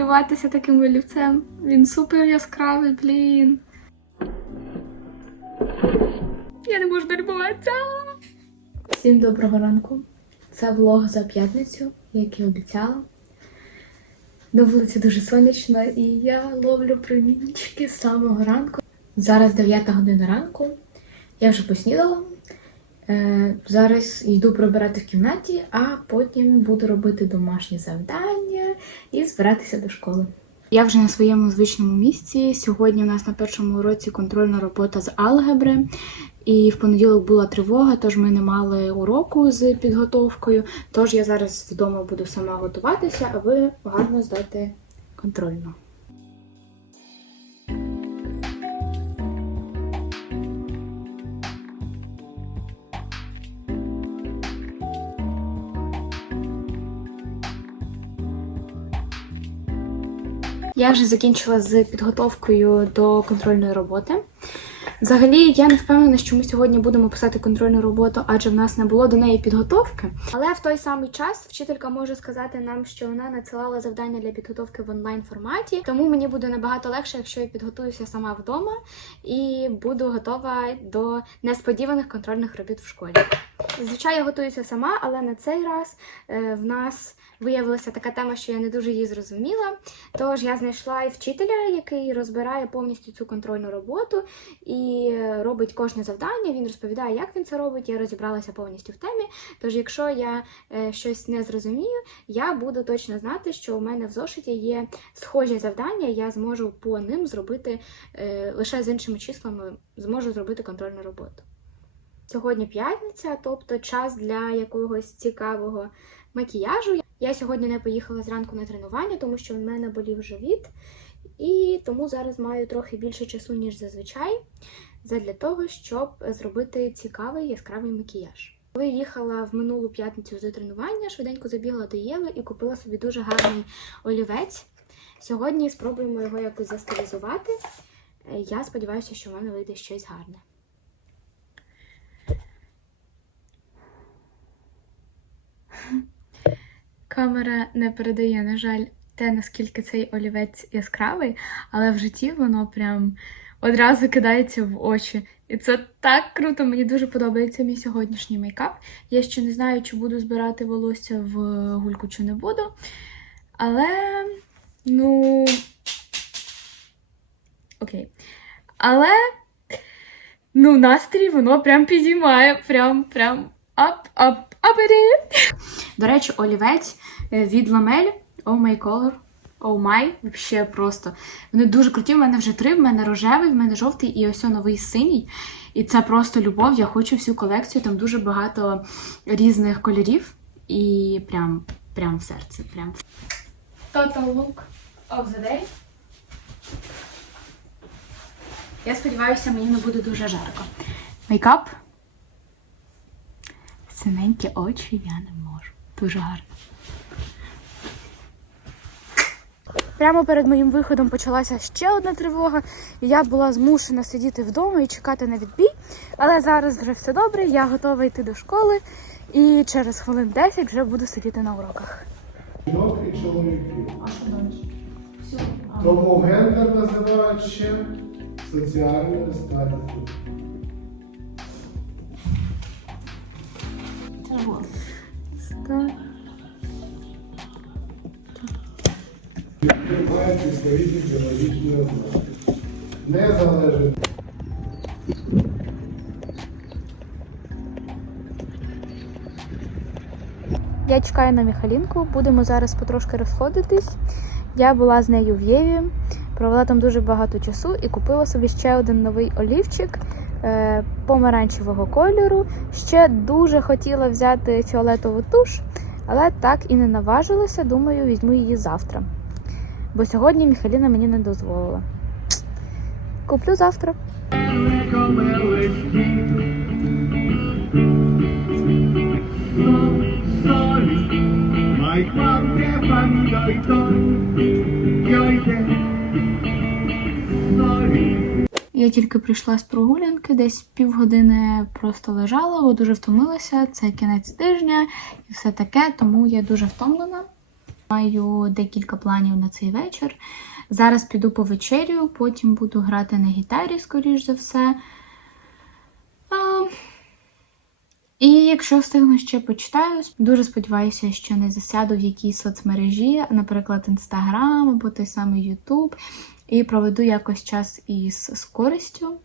малюватися таким олівцем. Він супер яскравий, блін. Я не можу налюбуватися. Всім доброго ранку. Це влог за п'ятницю, як і обіцяла. На вулиці дуже сонячно, і я ловлю промінчики з самого ранку. Зараз 9 година ранку. Я вже поснідала. Е, зараз йду прибирати в кімнаті, а потім буду робити домашні завдання і збиратися до школи. Я вже на своєму звичному місці. Сьогодні у нас на першому уроці контрольна робота з алгебри. І в понеділок була тривога, тож ми не мали уроку з підготовкою. Тож я зараз вдома буду сама готуватися, а ви гарно здати контрольну. Я вже закінчила з підготовкою до контрольної роботи. Взагалі, я не впевнена, що ми сьогодні будемо писати контрольну роботу, адже в нас не було до неї підготовки. Але в той самий час вчителька може сказати нам, що вона надсилала завдання для підготовки в онлайн форматі. Тому мені буде набагато легше, якщо я підготуюся сама вдома і буду готова до несподіваних контрольних робіт в школі. Зазвичай я готуюся сама, але на цей раз е, в нас виявилася така тема, що я не дуже її зрозуміла. Тож я знайшла і вчителя, який розбирає повністю цю контрольну роботу і е, робить кожне завдання. Він розповідає, як він це робить. Я розібралася повністю в темі. Тож, якщо я е, щось не зрозумію, я буду точно знати, що у мене в зошиті є схожі завдання, я зможу по ним зробити лише з іншими числами, зможу зробити контрольну роботу. Сьогодні п'ятниця, тобто час для якогось цікавого макіяжу. Я сьогодні не поїхала зранку на тренування, тому що в мене болів живіт, і тому зараз маю трохи більше часу, ніж зазвичай, задля того, щоб зробити цікавий яскравий макіяж. Коли їхала в минулу п'ятницю з тренування, швиденько забігла до Єви і купила собі дуже гарний олівець. Сьогодні спробуємо його якось застилізувати. Я сподіваюся, що в мене вийде щось гарне. Камера не передає, на жаль, те, наскільки цей олівець яскравий, але в житті воно прям одразу кидається в очі. І це так круто, мені дуже подобається мій сьогоднішній мейкап. Я ще не знаю, чи буду збирати волосся в гульку, чи не буду. Але, ну. Окей. Але, ну, настрій воно прям підіймає. Прям, прям ап, ап, апері. До речі, олівець е, від Ламель Oh My Color. Oh My, вообще просто. Вони дуже круті. В мене вже три. В мене рожевий, в мене жовтий і ось новий синій. І це просто любов. Я хочу всю колекцію. Там дуже багато різних кольорів. І прям, прям в серце. Прям. Total look of the day. Я сподіваюся, мені не буде дуже жарко. Мейкап. Синенькі очі я не можу. Дуже гарно. Прямо перед моїм виходом почалася ще одна тривога, і я була змушена сидіти вдома і чекати на відбій. Але зараз вже все добре, я готова йти до школи і через хвилин 10 вже буду сидіти на уроках. Жінок і чоловіків. Тому гендер називають ще соціальною статтю. Я чекаю на Міхалінку, будемо зараз потрошки розходитись. Я була з нею в Єві, провела там дуже багато часу і купила собі ще один новий олівчик е, помаранчевого кольору. Ще дуже хотіла взяти фіолетову туш, але так і не наважилася. Думаю, візьму її завтра. Бо сьогодні Міхаліна мені не дозволила. Куплю завтра. Я тільки прийшла з прогулянки, десь півгодини просто лежала, бо дуже втомилася. Це кінець тижня і все таке, тому я дуже втомлена. Маю декілька планів на цей вечір. Зараз піду по вечерю, потім буду грати на гітарі, скоріш за все. А, і якщо встигну ще почитаю, дуже сподіваюся, що не засяду в якійсь соцмережі, наприклад, Інстаграм або той самий Ютуб, і проведу якось час із з користю.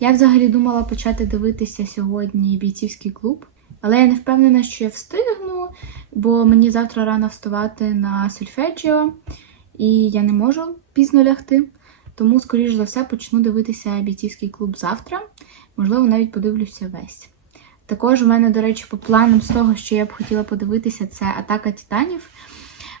Я взагалі думала почати дивитися сьогодні бійцівський клуб, але я не впевнена, що я встигну, бо мені завтра рано вставати на сольфеджіо, і я не можу пізно лягти. Тому, скоріш за все, почну дивитися бійцівський клуб завтра. Можливо, навіть подивлюся весь. Також у мене, до речі, по планам з того, що я б хотіла подивитися, це Атака Титанів.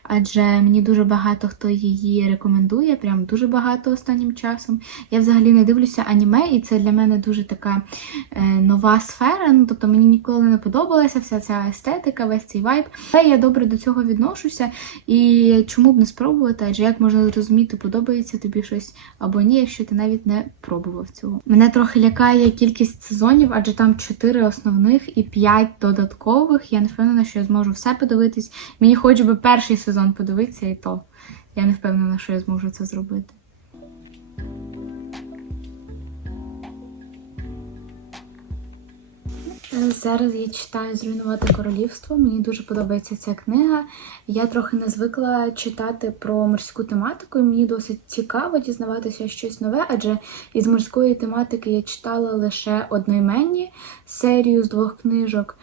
Адже мені дуже багато хто її рекомендує, прям дуже багато останнім часом. Я взагалі не дивлюся аніме, і це для мене дуже така е, нова сфера. Ну, тобто мені ніколи не подобалася вся ця естетика, весь цей вайб. Але я добре до цього відношуся. І чому б не спробувати? Адже як можна зрозуміти, подобається тобі щось або ні, якщо ти навіть не пробував цього. Мене трохи лякає кількість сезонів, адже там 4 основних і 5 додаткових. Я не впевнена, що я зможу все подивитись. Мені хоч би перший сезон подивитися, і то я не впевнена, що я зможу це зробити. Зараз я читаю Зруйнувати королівство. Мені дуже подобається ця книга. Я трохи не звикла читати про морську тематику, і мені досить цікаво дізнаватися щось нове, адже із морської тематики я читала лише одноіменні серію з двох книжок.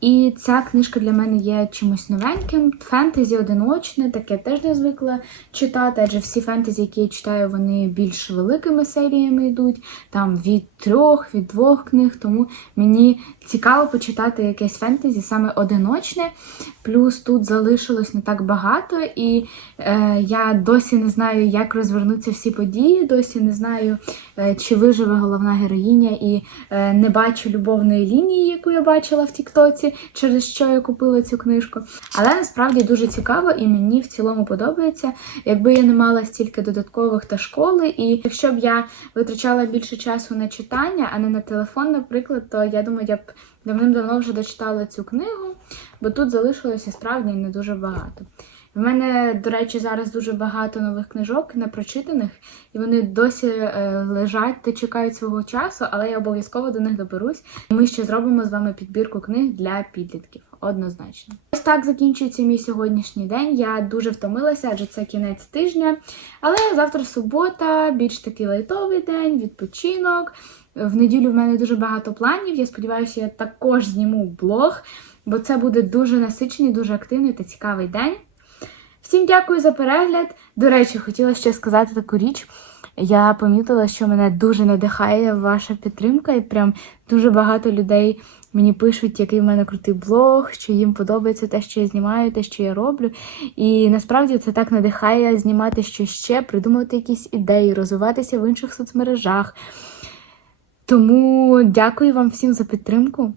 І ця книжка для мене є чимось новеньким. Фентезі одиночне, таке теж не звикла читати, адже всі фентезі, які я читаю, вони більш великими серіями йдуть, там від трьох, від двох книг. Тому мені цікаво почитати якесь фентезі саме одиночне. Плюс тут залишилось не так багато, і е, я досі не знаю, як розвернуться всі події, досі не знаю, е, чи виживе головна героїня, і е, не бачу любовної лінії, яку я бачила в Тіктоці, через що я купила цю книжку. Але насправді дуже цікаво і мені в цілому подобається. Якби я не мала стільки додаткових та школи, і якщо б я витрачала більше часу на читання, а не на телефон, наприклад, то я думаю, я б давним-давно вже дочитала цю книгу, бо тут залишилося справді не дуже багато. В мене, до речі, зараз дуже багато нових книжок непрочитаних, і вони досі е, лежать та чекають свого часу, але я обов'язково до них доберусь. Ми ще зробимо з вами підбірку книг для підлітків. Однозначно. Ось так закінчується мій сьогоднішній день. Я дуже втомилася, адже це кінець тижня. Але завтра субота, більш такий лайтовий день, відпочинок. В неділю в мене дуже багато планів. Я сподіваюся, я також зніму блог, бо це буде дуже насичений, дуже активний та цікавий день. Всім дякую за перегляд. До речі, хотіла ще сказати таку річ. Я помітила, що мене дуже надихає ваша підтримка, і прям дуже багато людей мені пишуть, який в мене крутий блог, що їм подобається те, що я знімаю, те, що я роблю. І насправді це так надихає знімати щось ще, придумувати якісь ідеї, розвиватися в інших соцмережах. Тому дякую вам всім за підтримку.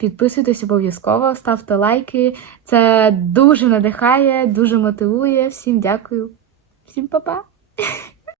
Підписуйтесь обов'язково, ставте лайки. Це дуже надихає, дуже мотивує. Всім дякую. Всім па-па!